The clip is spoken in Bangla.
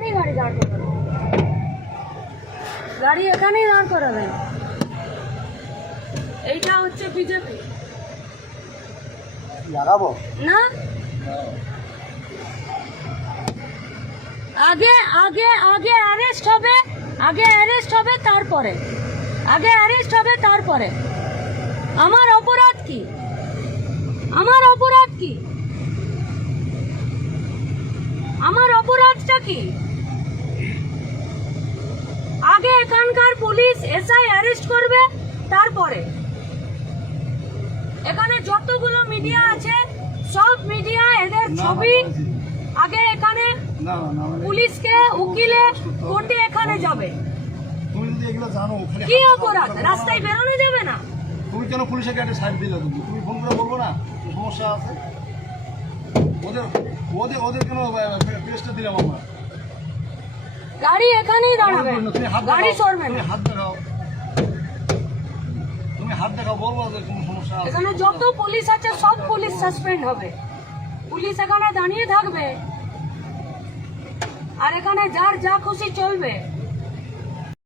এখানেই গাড়ি দাঁড় করাবেন, গাড়ি এখানেই দাঁড় করাবেন। এইটা হচ্ছে বিজেপি লাগাবো না? আগে আগে আগে অ্যারেস্ট হবে, আগে অ্যারেস্ট হবে তারপরে, আগে অ্যারেস্ট হবে তারপরে। আমার অপরাধ কি? আমার অপরাধ কি? আমার অপরাধটা কি? আগে এখানকার পুলিশ এসআই অ্যারেস্ট করবে তারপরে। এখানে যতগুলো মিডিয়া আছে সব মিডিয়া এদের ছবি আগে এখানে পুলিশকে উকিলে কোর্টে এখানে যাবে। তুমি যদি এগুলো জানো কি অপরাধ? রাস্তায় বেরোনো যাবে না? তুমি কেন পুলিশের গাড়ি সাইড দিলে? তুমি ফোন করে বলবো না সমস্যা আছে? ওদের ওদের ওদের কেন পেজটা দিলাম আমরা? গাড়ি এখানেই দাঁড়াবে, তুমি হাত গাড়ি সরবে তুমি না। হাত দেখাও, তুমি হাত দেখাও, বলবো যে কোনো সমস্যা আছে। এখানে যত পুলিশ আছে সব পুলিশ সাসপেন্ড হবে, পুলিশ এখানে দাঁড়িয়ে থাকবে আর এখানে যার যা খুশি চলবে।